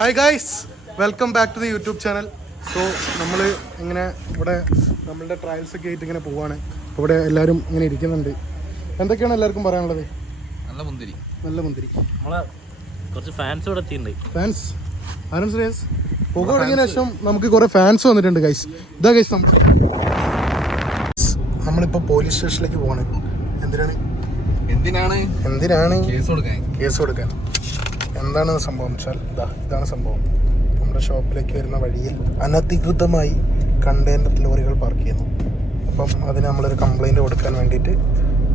Hi guys, welcome back to the YouTube channel. So നമ്മൾ ഇങ്ങനെ ഇവിടെ നമ്മളുടെ ട്രയൽസ് ഒക്കെ ആയിട്ട് ഇങ്ങനെ പോവാണ്. ഇവിടെ എല്ലാവരും ഇങ്ങനെ ഇരിക്കുന്നുണ്ട്. എന്തൊക്കെയാണ് എല്ലാവർക്കും പറയാനുള്ളത്? നല്ല മുന്തിരി നമ്മളെ കുറച്ച് ഫാൻസ് ഇവിടെ എത്തിയിട്ടുണ്ട്. ഫാൻസ് ആരും ശ്രേയസ് പുക തുടങ്ങിയതിന് ശേഷം നമുക്ക് കുറേ ഫാൻസ് വന്നിട്ടുണ്ട് ഗൈസ്. ഇതാ ഗൈസ്, നമ്മളിപ്പോൾ പോലീസ് സ്റ്റേഷനിലേക്ക് പോവാണ്. എന്തിനാണ് കേസ് കൊടുക്കാൻ. എന്താണ് സംഭവം വെച്ചാൽ ഇതാണ് സംഭവം. നമ്മുടെ ഷോപ്പിലേക്ക് വരുന്ന വഴിയിൽ അനധികൃതമായി കണ്ടെയ്നർ ലോറികൾ പാർക്ക് ചെയ്യുന്നു. അപ്പം അതിന് നമ്മളൊരു കംപ്ലൈൻറ്റ് കൊടുക്കാൻ വേണ്ടിയിട്ട്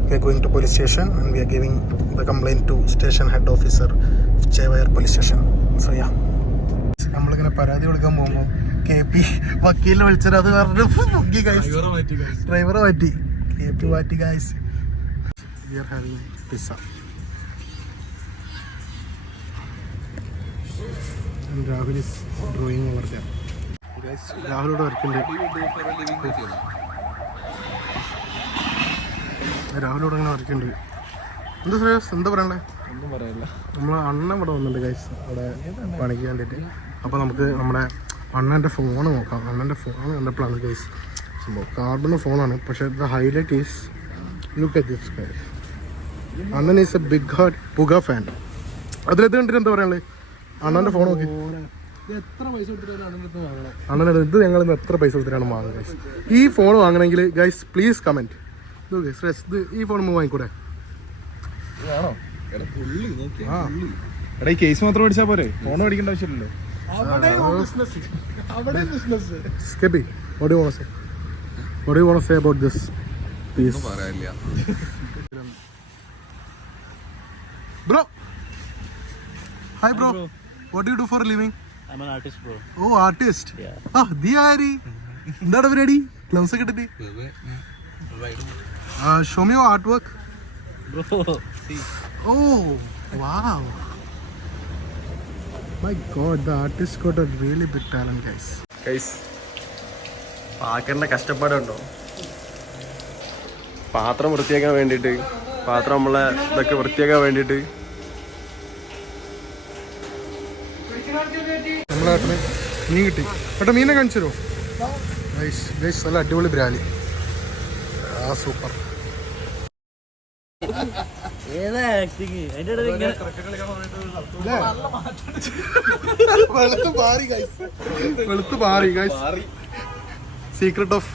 we are going to police station and we are giving the complaint to station head officer Chevayur police station. So yeah, നമ്മളിങ്ങനെ പരാതി കൊടുക്കാൻ പോകുമ്പോൾ KP വക്കീലിനെ വിളിച്ചത് അത് പറഞ്ഞിട്ട് ഡ്രൈവറെ മാറ്റി KP മാറ്റി guys. We are having pizza. Rahul is drawing over there. Guys, രാഹുലോട് വർക്കുണ്ട്. രാഹുലോട് അങ്ങനെ വർക്കുണ്ട്. എന്താ ശ്രേയസ്, എന്താ പറയണ്ടേ? ഒന്നും പറയില്ല. നമ്മളെ അണ്ണൻ ഇവിടെ വന്നിട്ടുണ്ട് ഗൈസ്, അവിടെ പണിക്ക് വേണ്ടിയിട്ട്. അപ്പോൾ നമുക്ക് നമ്മുടെ അണ്ണൻ്റെ ഫോൺ നോക്കാം. അണ്ണൻ്റെ ഫോൺ കണ്ടപ്പോഴാണ് ഗൈസ് സംഭവം. കാർബൺ ഫോണാണ്, പക്ഷേ the highlight is look at this guys. Annan is A big heart പുക ഫാൻ. അതിലെന്ത് കണ്ടിട്ട് എന്താ പറയാനുള്ളത്? അണ്ണൻ്റെ ഫോൺ നോക്കി. അണ്ണൻ ഇത് ഞങ്ങൾ ഇന്ന് എത്ര പൈസ കൊടുത്തിട്ടാണ് വാങ്ങുന്നത് ഗൈസ്. ഈ ഫോൺ വാങ്ങണമെങ്കിൽ ഗൈസ് പ്ലീസ് കമൻറ്റ്. ഇത് ഈ ഫോൺ വാങ്ങിക്കൂടെ? കേസ് മാത്രം മേടിച്ചാൽ പോരെ, ഫോൺ മേടിക്കേണ്ട ആവശ്യമില്ലല്ലോ. Skeppy, what do you want to say about this piece? Bro, hi bro. What do you do for a living? I'm an artist, bro. Oh, artist. Yeah. Diari. എന്താണ് പരിപാടി? Gloves ഒക്കെ ഇട്ടിട്ട്. Show me your artwork. Bro, see. Oh, wow. My God, the artist got a really big talent, guys. Guys, പാക്കറിൻ്റെ കഷ്ടപ്പാടുണ്ടോ? പാത്രം വൃത്തിയാക്കാൻ വേണ്ടിയിട്ട്, പാത്രം നമ്മളെ ഇതൊക്കെ വൃത്തിയാക്കാൻ വേണ്ടിയിട്ട് നമ്മളേട്ടന് മീൻ കിട്ടി. ഏട്ടാ, മീനെ കാണിച്ചു തരുമോ? ഗൈസ് ഗൈസ്, നല്ല അടിപൊളി ബ്രാലി. സൂപ്പർ. വെളുത്ത് മാറി ഗൈസ്. Secret of